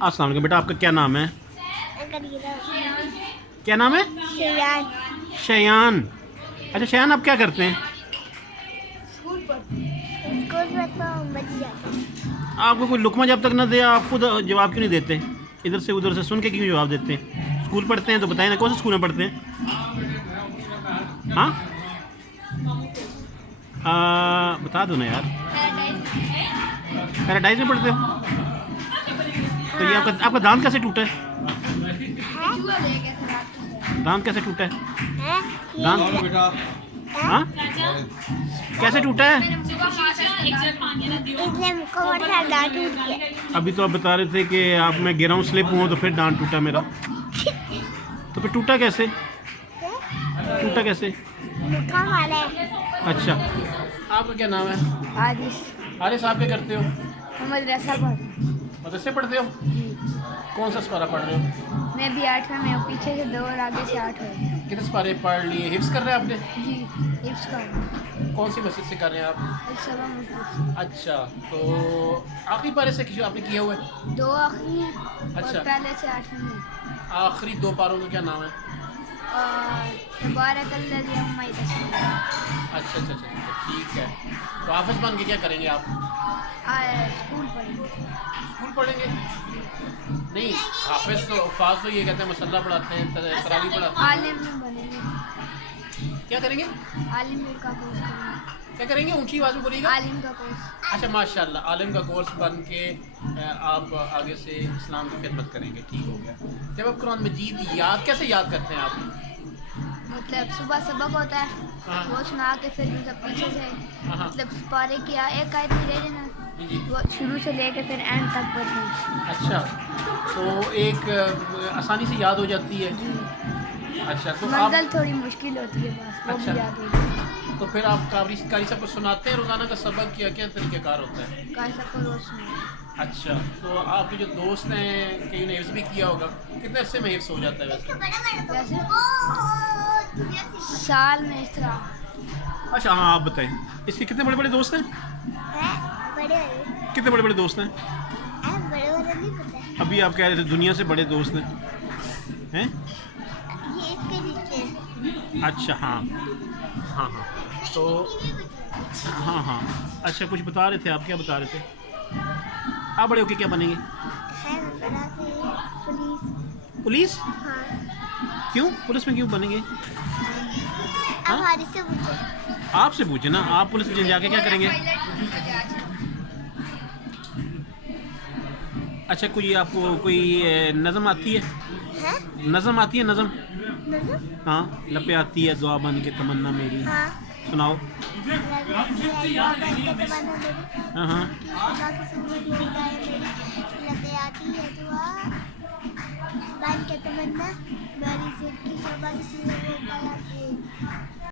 अस्सलाम वालेकुम बेटा, आपका क्या नाम है? क्या नाम है? शयान। शयान। अच्छा शयान, आप क्या करते हैं? स्कूल पढ़ता हूँ, बच जाता हूँ। आपको कोई लुकमा जब तक न दे आप खुद जवाब क्यों नहीं देते? इधर से उधर से सुन के क्यों जवाब देते हैं? स्कूल पढ़ते हैं तो बताएं ना, कौन से स्कूल में पढ़ते हैं? हाँ बता दो ना यार। पैराडाइज में पढ़ते हो? तो ये आपका दांत कैसे टूटा है? दांत कैसे टूटा है? दांत हाँ कैसे टूटा है? इसलिए मुझको बड़ा दांत टूट गया। अभी तो आप बता रहे थे कि आप मैं गिरा हूँ, स्लिप हुआ तो फिर दांत टूटा मेरा। तो फिर टूटा कैसे? टूटा कैसे? मुक्का मारा है। अच्छा, आपका क्या नाम है? हारिस। हारिस, आप क्या करते हो? मदरसा पढ़। मदरसे पढ़ते हो? कौन सा सिपारा पढ़ रहे हो? मैं भी 8वें में हूँ, पीछे से 2 और आगे से 8 है। कितने सिपारे पढ़ लिए? हिफ्स कर रहे हैं आपने? जी, हिफ्स का कौन सी मस्जिद से कर रहे हैं आप? सबा मुफ्ती। अच्छा, तो आखिरी पारे से किसी आपने किया हुआ है? 2 आखिरी हैं अच्छा। और पहले से 8वें में। आखिरी 2 पारों का क्या नाम है? तबारकल्लज़ी अम्मा यतसिफ़ून। अच्छा, ठीक है। तो हाफिज़ बन के क्या करेंगे आप? स्कूल पढ़ेंगे। स्कूल पढ़ेंगे? नहीं, हाफिज़ तो फाज तो ये कहते हैं मसल्ला पढ़ाते हैं, तरावी पढ़ाते हैं। आलिम बनेंगे। क्या करेंगे? आलिम का कोर्स करेंगे। क्या करेंगे? ऊंची आवाज़ में बोलिएगा। आलिम का कोर्स। अच्छा माशाल्लाह, आलिम का कोर्स बन के आप आगे से इस्लाम की खिदमत करेंगे। ठीक हो गया। जब आप कुरान मजीद कैसे याद करते हैं आप? मतलब सुबह सबक होता है, हाँ। वो सुना के फिर मतलब पीछे से हाँ। मतलब पारे किया एक आयत में रह जाना, जी। वो शुरू से लेके फिर एंड तक पढ़ना। अच्छा, तो एक आसानी से याद हो जाती है। अच्छा, तो आप मंजिल थोड़ी मुश्किल होती है, बस वो अच्छा। भी याद हो जाती है। तो फिर आप कारी साहब को सुनाते हैं रोज़ाना का सबक, क्या क्या तरीक़ेकार होता है? काश सबको रोज सुना। अच्छा, तो आपके जो दोस्त हैं कहीं ने हिफ्ज़ भी किया होगा, कितने अरसे में हिफ्ज़ हो जाता है वैसे? वैसे साल में इस तरह अच्छा हाँ, आप बताएं, इसके कितने बड़े बड़े दोस्त हैं? बड़े कितने बड़े बड़े दोस्त हैं? बड़े नहीं पता है। अभी आप कह रहे थे दुनिया से बड़े दोस्त हैं, हैं? ये इसके नीचे है। अच्छा हाँ, तो हाँ, अच्छा कुछ बता रहे थे आप, क्या बता रहे थे? आप बड़े होके क्या बनेंगे? पुलिस। पुलिस? हाँ। क्यों पुलिस में क्यों बनेंगे? अब हारिस से पूछो। आपसे पूछे ना, आप पुलिस में जाके क्या करेंगे? अच्छा, कोई आपको कोई नज़म आती है? नज़म आती है? नज़म हाँ, लपे आती है दुआ बन के तमन्ना मेरी। हाँ। सुनाओ। हाँ। लगे आती है दुआ बन के तमन्ना मेरी जिंदगी